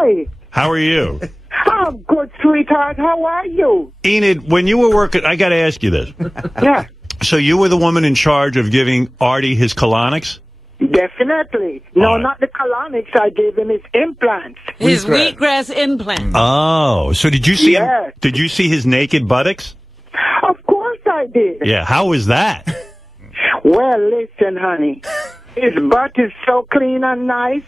Hi. How are you? I'm good, sweetheart. How are you? Enid, when you were working, I got to ask you this. Yeah. So you were the woman in charge of giving Artie his colonics? Definitely. No, not the colonics. I gave him his implants. His wheatgrass implants. Oh, so did you see Yes. Did you see his naked buttocks? Of course I did. Yeah, how was that? Well, listen, honey. His butt is so clean and nice.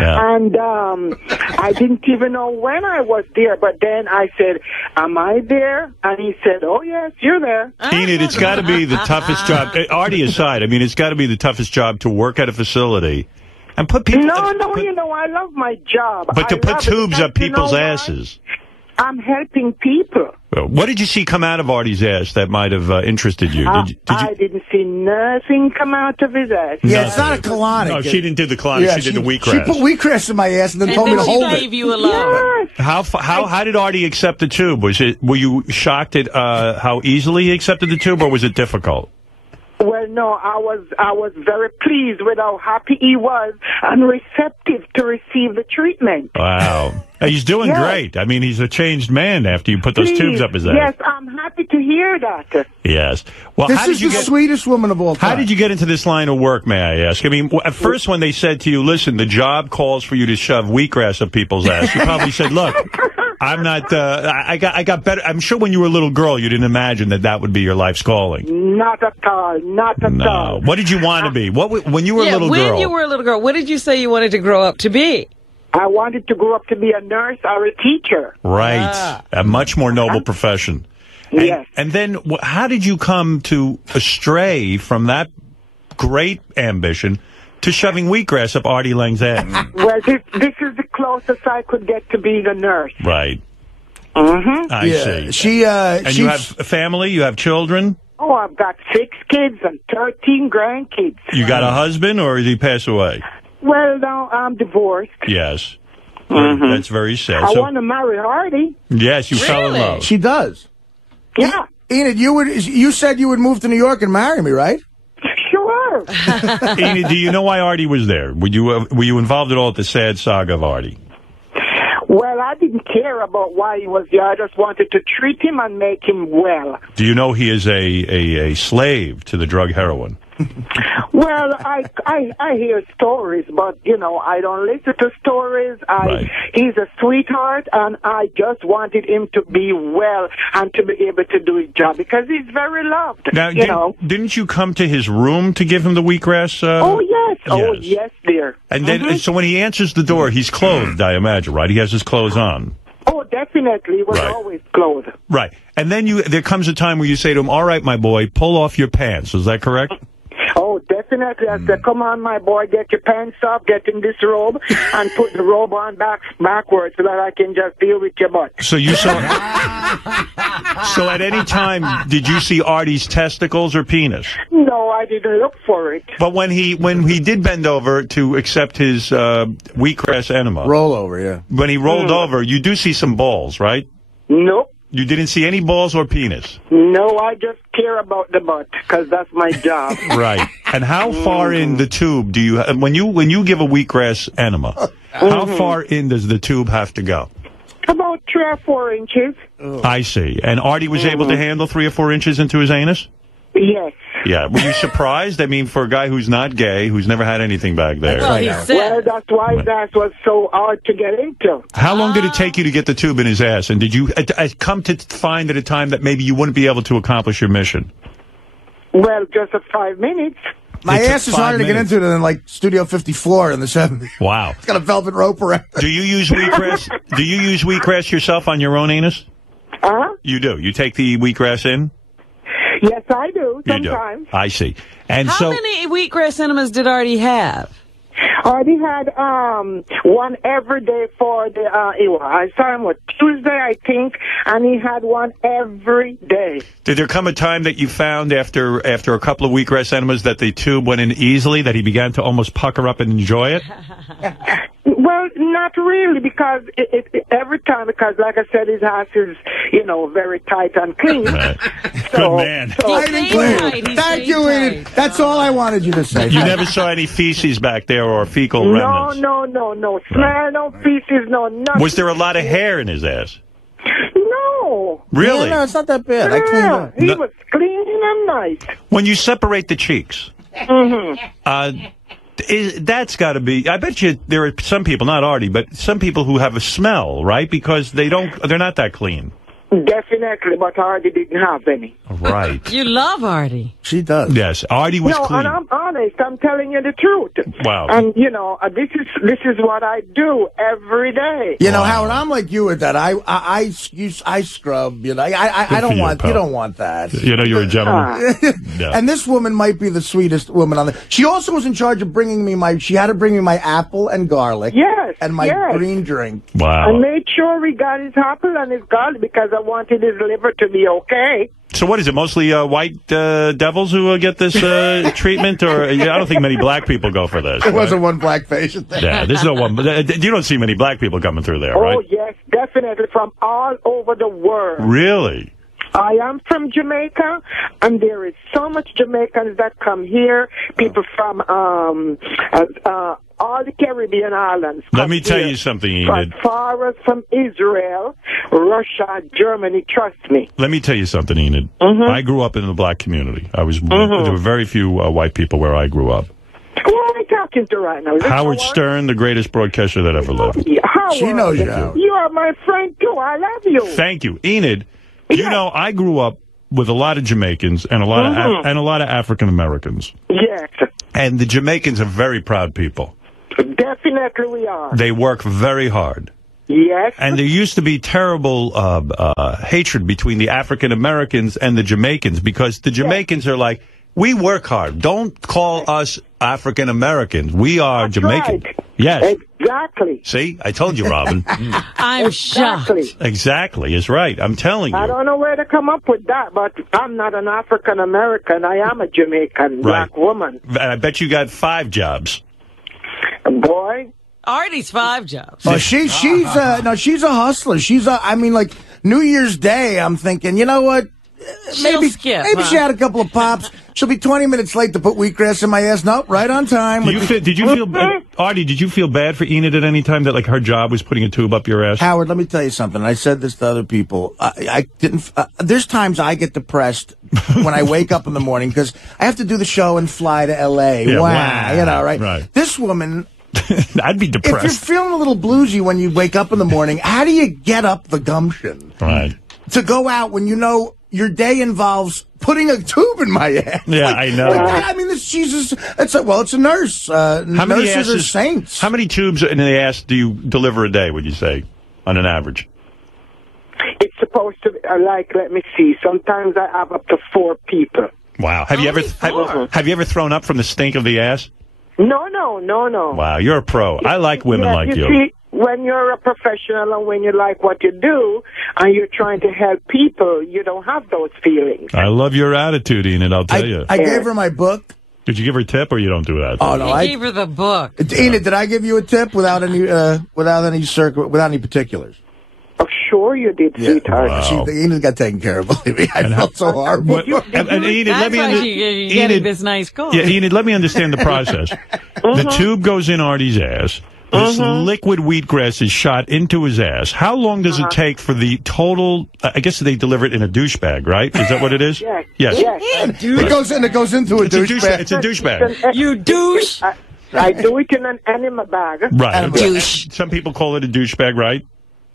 Yeah. And I didn't even know when I was there. But then I said, am I there? And he said, oh, yes, you're there. Enid, it's got to be the toughest job. Artie aside, I mean, it's got to be the toughest job to work at a facility and put people... No, you know, I love my job. But to put tubes up people's asses. I'm helping people. What did you see come out of Artie's ass that might have interested you? I didn't see nothing come out of his ass. Yeah, it's not a colonic. No, she didn't do the colonic. She did the wheatgrass. She put wheatgrass in my ass and then told me to hold it. She gave you a love. Yes. How did Artie accept the tube? Were you shocked at how easily he accepted the tube, or was it difficult? Well, no, I was very pleased with how happy he was and receptive to receive the treatment. Wow. He's doing great. I mean, he's a changed man after you put those tubes up his ass. Yes, I'm happy to hear that. Yes. Well, this is the sweetest woman of all time. How did you get into this line of work, may I ask? I mean, at first when they said to you, listen, the job calls for you to shove wheatgrass up people's ass, you probably said, look, I'm not, I got better. I'm sure when you were a little girl, you didn't imagine that would be your life's calling. Not at all. Not at all. What did you want to be? When you were a little girl? When you were a little girl, what did you say you wanted to grow up to be? I wanted to grow up to be a nurse or a teacher. Right. A much more noble profession. Yes. And then how did you come to astray from that great ambition to shoving wheatgrass up Artie Lang's ass? Well, this is the closest I could get to being a nurse. Right. Mm-hmm. I see. And you have a family? You have children? Oh, I've got 6 kids and 13 grandkids. You got a husband, or did he pass away? Well, no, I'm divorced. Yes. That's very sad. I want to marry Artie. Yes, you fell in love. She does. Yeah. Enid, you said you would move to New York and marry me, right? Sure. Enid, do you know why Artie was there? Were you involved at all at the sad saga of Artie? Well, I didn't care about why he was there. I just wanted to treat him and make him well. Do you know he is a slave to the drug heroin? Well, I hear stories, but, you know, I don't listen to stories. He's a sweetheart, and I just wanted him to be well and to be able to do his job because he's very loved. Now, didn't you come to his room to give him the wheatgrass? Oh, yes. Oh, yes, dear. And then, so when he answers the door, he's clothed, I imagine, right? He has his clothes on. Oh, definitely. He was always clothed. Right. And then there comes a time where you say to him, all right, my boy, pull off your pants. Is that correct? Oh, definitely. I said, come on, my boy, get your pants off, get in this robe, and put the robe on backwards so that I can just deal with your butt. So you saw... So at any time, did you see Artie's testicles or penis? No, I didn't look for it. But when he did bend over to accept his wheatgrass enema... Roll over, yeah. When he rolled over, you do see some balls, right? Nope. You didn't see any balls or penis? No, I just care about the butt, because that's my job. Right. And how far in the tube do you... When you give a wheatgrass enema, how far in does the tube have to go? About 3 or 4 inches. I see. And Artie was able to handle 3 or 4 inches into his anus? Yes. Yeah. Were you surprised? I mean, for a guy who's not gay, who's never had anything back there. Well, that's why that was so hard to get into. How long did it take you to get the tube in his ass? And did you come to find at a time that maybe you wouldn't be able to accomplish your mission? Well, just 5 minutes. My ass is harder to get into than like Studio 54 in the 70s. Wow. It's got a velvet rope around it. Do you use wheatgrass? Do you use wheatgrass yourself on your own anus? You do. You take the wheatgrass in? Yes, I do, sometimes. You do. I see. And How many wheatgrass enemas did Artie have? Artie had one every day for the, I saw him on Tuesday, I think, and he had one every day. Did there come a time that you found after a couple of wheatgrass enemas that the tube went in easily, that he began to almost pucker up and enjoy it? Well, not really, because every time, because like I said, his house is, very tight and clean. Good man. Tight and clean. Thank you, Enid. That's all I wanted you to say. You never saw any feces back there or fecal remnants? No. Smell, no feces, no nothing. Was there a lot of hair in his ass? No. Really? Yeah, no, it's not that bad. I cleaned up. He was clean and nice. When you separate the cheeks, that's got to be. I bet you there are some people, not Artie, but some people who have a smell, right? Because they're not that clean. Definitely, but Artie didn't have any. Right. You love Artie. She does. Yes, Artie was clean. No, and I'm honest. I'm telling you the truth. Wow. And this is what I do every day. Howard, I'm like you with that. I scrub. I don't want. You don't want that. You're a gentleman. Yeah. And this woman might be the sweetest woman on the. She also was in charge of bringing me She had to bring me my apple and garlic. Yes. And my green drink. Wow. I made sure he got his apple and his garlic because I wanted his liver to be okay. So what is it? Mostly white devils who get this treatment, or I don't think many black people go for this. There wasn't one black patient there. Yeah, there's no one. You don't see many black people coming through there, right? Oh yes, definitely from all over the world. Really? I am from Jamaica, and there is so much Jamaicans that come here. People from all the Caribbean islands. Let me tell you something, Enid. As far as from Israel, Russia, Germany, trust me. Let me tell you something, Enid. I grew up in the black community. There were very few white people where I grew up. Who are we talking to right now? Howard Stern, the greatest broadcaster that ever lived. Yeah, Howard, she knows you. Howard. You are my friend, too. I love you. Thank you. Enid, I grew up with a lot of Jamaicans and a lot of African Americans. Yes. And the Jamaicans are very proud people. Definitely we are. They work very hard. Yes. And there used to be terrible hatred between the African Americans and the Jamaicans, because the Jamaicans are like, we work hard. Don't call us African Americans. We are Jamaican. Right. Yes. Exactly. See, I told you, Robin. I'm shocked. Exactly. It's right. I'm telling you. I don't know where to come up with that, but I'm not an African American. I am a Jamaican black woman. I bet you got 5 jobs. Boy. Artie's 5 jobs. Oh, she's a hustler. New Year's Day, I'm thinking, you know what? Maybe she had a couple of pops. She'll be 20 minutes late to put wheatgrass in my ass. Nope, right on time. Artie, did you feel bad for Enid at any time that her job was putting a tube up your ass? Howard, let me tell you something. I said this to other people. I didn't. There's times I get depressed when I wake up in the morning because I have to do the show and fly to L.A. Yeah, wow. Right. This woman. I'd be depressed. If you're feeling a little bluesy when you wake up in the morning, how do you get up the gumption? Right. To go out when you know your day involves putting a tube in my ass. Yeah, I know. It's a nurse. Nurses are saints. How many tubes in the ass do you deliver a day, would you say, on an average? It's supposed to be, let me see. Sometimes I have up to 4 people. Wow. Have you ever thrown up from the stink of the ass? No. Wow, you're a pro. I like women like you. See, when you're a professional and when you like what you do and you're trying to help people, you don't have those feelings. I love your attitude, Enid, I'll tell you. I gave her my book. Did you give her a tip, or you don't do that? Oh, no, I gave her the book. Enid, did I give you a tip without any particulars? Oh, sure you did, sweetheart. Wow. Enid got taken care of, believe me. I felt so horrible. And Enid, let me you're getting this nice call. Yeah, Enid, let me understand the process. The tube goes in Artie's ass. This liquid wheatgrass is shot into his ass. How long does it take for the total? I guess they deliver it in a douche bag, right? Is that what it is? Yes. It goes into a douche bag. It's a douche bag. You douche. I do it in an enema bag. Right. Douche. Some people call it a douche bag, right?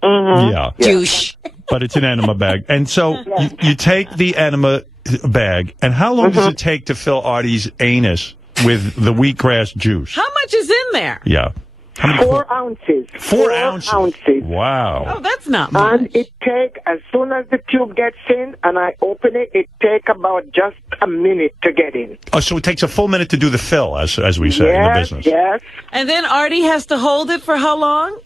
Yeah. Douche. But it's an enema bag. And so you take the enema bag, and how long does it take to fill Artie's anus with the wheatgrass juice? How much is in there? Yeah. 4 ounces. 4 ounces. Wow. Oh, that's not much. And it take, as soon as the tube gets in and I open it, it take about just a minute to get in. Oh, so it takes a full minute to do the fill, as we say in the business. Yes. And then Artie has to hold it for how long?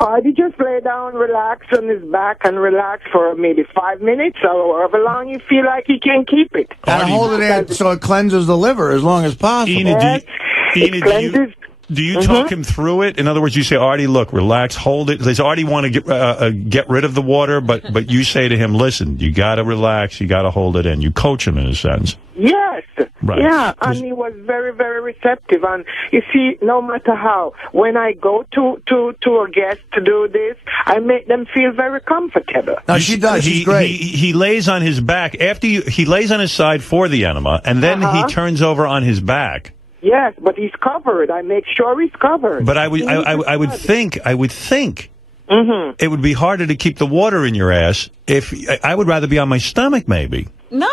Artie just lay down, relax on his back, and relax for maybe 5 minutes or however long you feel like he can keep it. And hold it in so it cleanses the liver as long as possible. It cleanses Do you talk him through it? In other words, you say, Artie, look, relax, hold it. Does Artie want to get rid of the water? But you say to him, listen, you got to relax, you got to hold it in. You coach him in a sense. Yes. Right. Yeah, and he was very, very receptive. And you see, no matter how, when I go to a guest to do this, I make them feel very comfortable. No, she does. She's great. He lays on his back. He lays on his side for the enema, and then he turns over on his back. Yes, but he's covered. I make sure he's covered. But I would think it would be harder to keep the water in your ass if I would rather be on my stomach, maybe. No.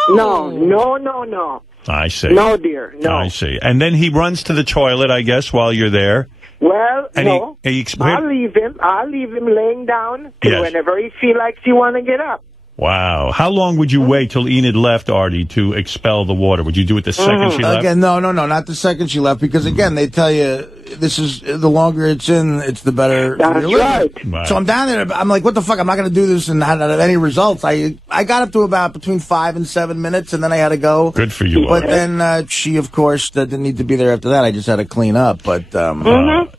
I see. No, dear, no. I see. And then he runs to the toilet, I guess, while you're there. Well, and no. I'll leave him laying down till whenever he feels like he want to get up. Wow. How long would you wait till Enid left, Artie, to expel the water? Would you do it the second she left? Again, no, not the second she left, because, again, they tell you this is the longer it's in, it's the better. That's right. So I'm down there. I'm like, what the fuck? I'm not going to do this and not have any results. I got up to about between 5 and 7 minutes, and then I had to go. Good for you, But then she, of course, didn't need to be there after that. I just had to clean up. But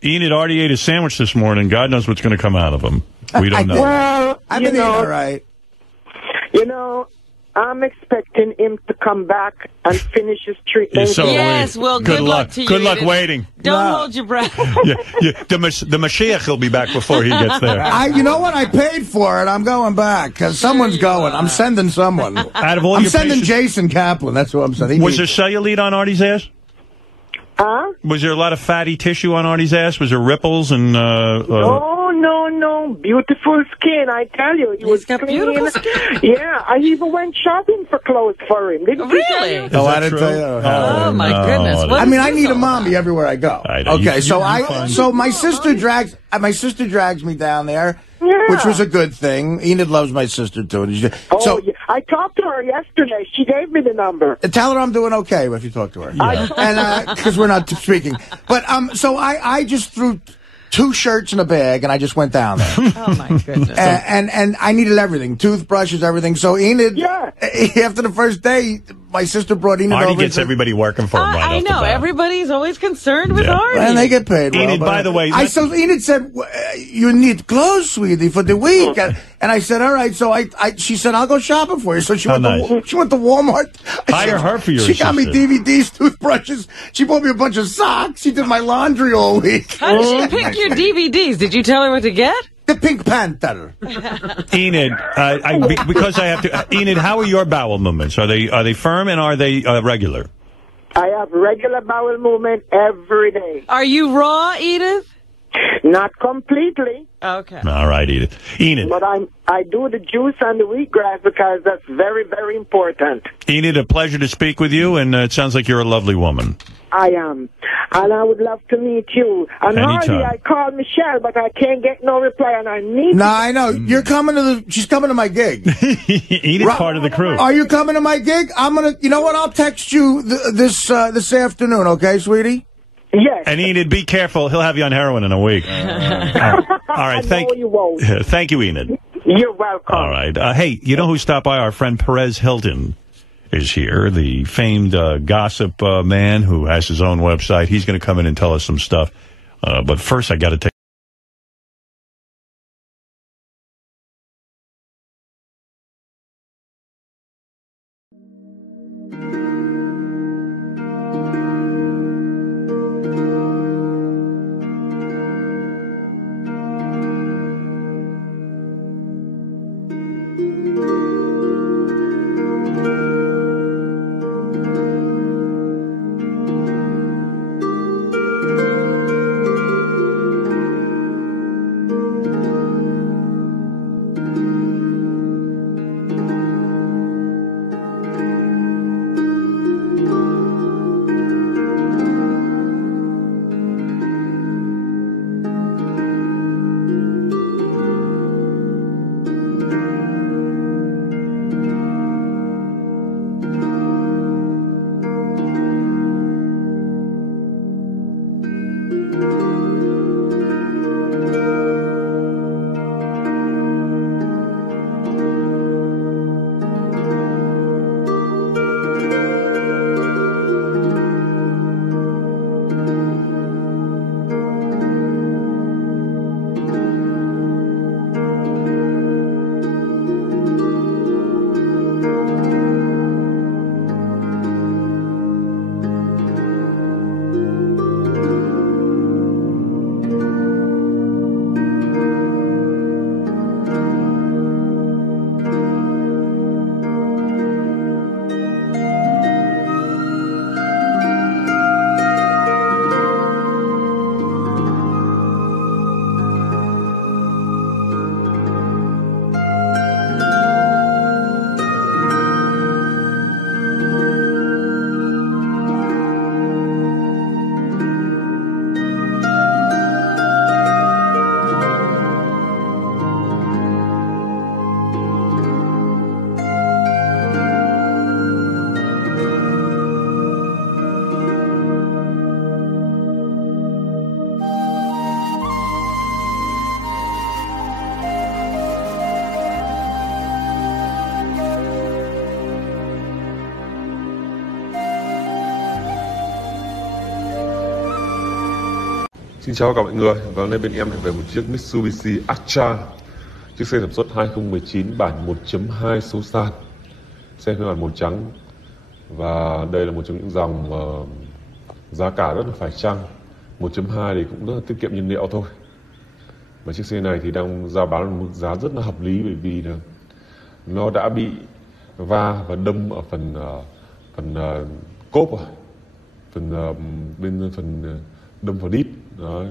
Enid, Artie ate a sandwich this morning. God knows what's going to come out of him. We don't know. Well, I've been eating all right. You know, I'm expecting him to come back and finish his treatment. Yes, well, good luck to you. Good luck waiting. Don't hold your breath. The Mashiach will be back before he gets there. You know what? I paid for it. I'm going back because someone's going. I'm sending someone. Out of all I'm your sending patients, Jason Kaplan. That's who I'm sending. Was there cellulite on Artie's ass? Huh? Was there a lot of fatty tissue on Artie's ass? Was there ripples and... No. Beautiful skin, I tell you. He's got clean. Beautiful skin. Yeah, I even went shopping for clothes for him. Didn't really? I didn't tell you. Oh, my goodness. I mean, I need a mommy everywhere I go. Okay, so my sister drags me down there, which was a good thing. Enid loves my sister, too. Yeah. I talked to her yesterday. She gave me the number. Tell her I'm doing okay if you talk to her. Yeah. And because we're not speaking. But so I just threw 2 shirts in a bag, and I just went down there. Oh, my goodness. And I needed everything, toothbrushes, everything. So Enid, after the first day, my sister brought Enid over. Artie gets everybody working for him right I off the know. bat. Everybody's always concerned with Artie. And they get paid well. Enid, by the way... So Enid said, you need clothes, sweetie, for the week. And I said, all right. So she said, I'll go shopping for you. So she went to Walmart. Hire her for your She got me DVDs, toothbrushes. She bought me a bunch of socks. She did my laundry all week. How did she pick your DVDs? Did you tell her what to get? The Pink Panther. Enid, because I have to... Enid, how are your bowel movements? Are they firm and are they regular? I have regular bowel movement every day. Are you raw, Edith? Not completely. Okay. All right, Edith. Enid. But I do the juice and the wheatgrass because that's very, very important. Enid, a pleasure to speak with you, and it sounds like you're a lovely woman. I am. And I would love to meet you. And Artie, I called Michelle, but I can't get no reply, and I need No, I know. You're coming she's coming to my gig. Enid's part of the crew. Are you coming to my gig? You know what? I'll text you this afternoon, okay, sweetie? Yes. And Enid, be careful. He'll have you on heroin in a week. All right. Thank you, Enid. You're welcome. All right. Hey, you know who stopped by? Our friend Perez Hilton is here, the famed gossip man who has his own website. He's going to come in and tell us some stuff. But first, I got to take... Xin chào cả mọi người, và hôm nay bên em lại về một chiếc Mitsubishi Atra, chiếc xe sản xuất 2019 bản 1.2 số sàn, xe phiên bản màu trắng. Và đây là một trong những dòng giá cả rất là phải chăng. 1.2 thì cũng rất là tiết kiệm nhiên liệu thôi. Và chiếc xe này thì đang giao bán một giá rất là hợp lý, bởi vì là nó đã bị va và đâm ở phần cốp rồi, bên phần đâm vào đít. Đấy.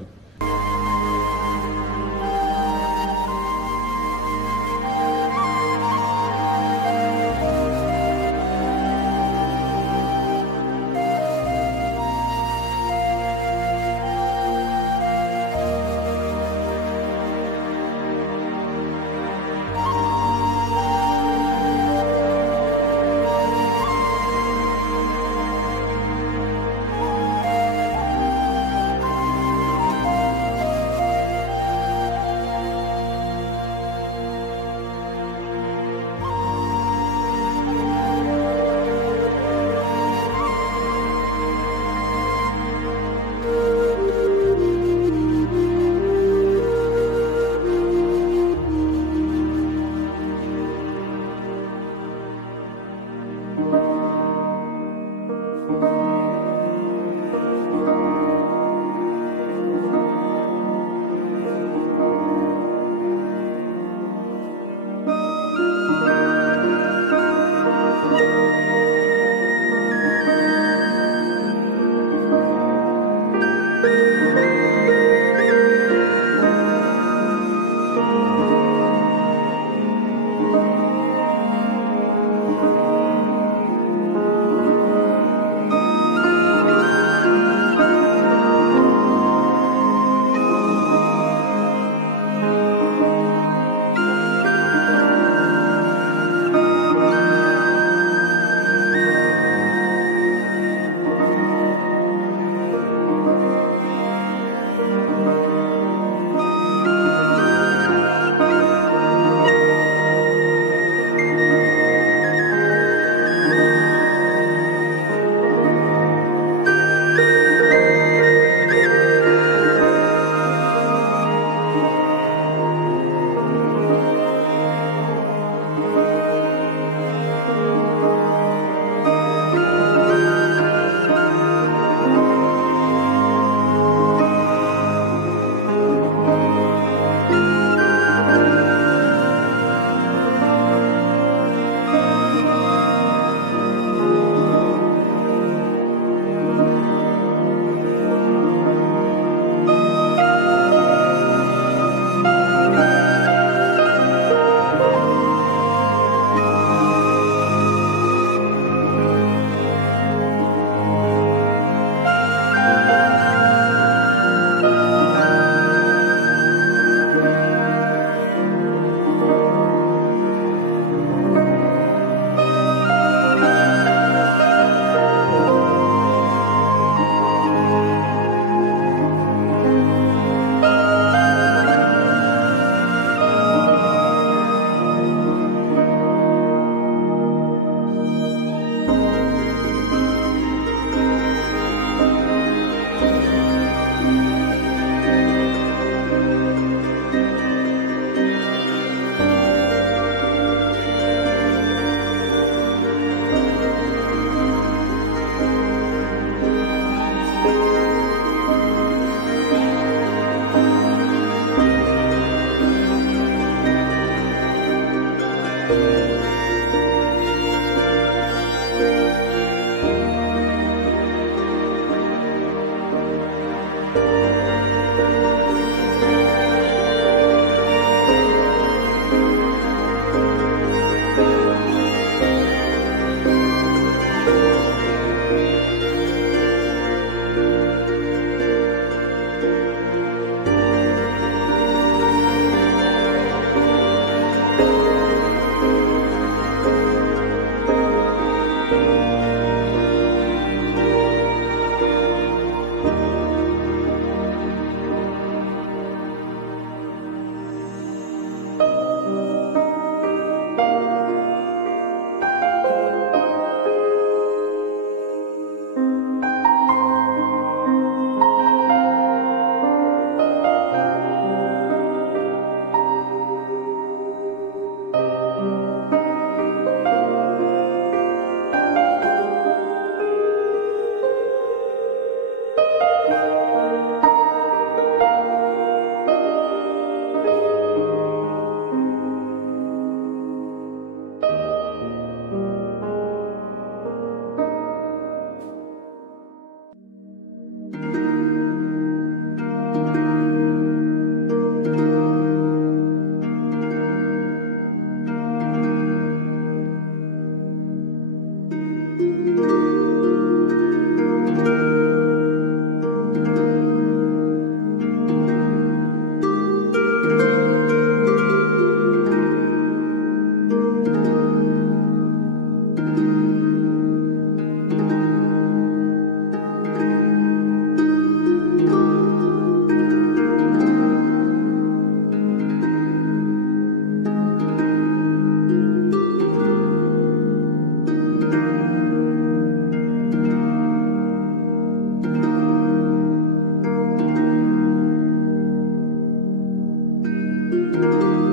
you.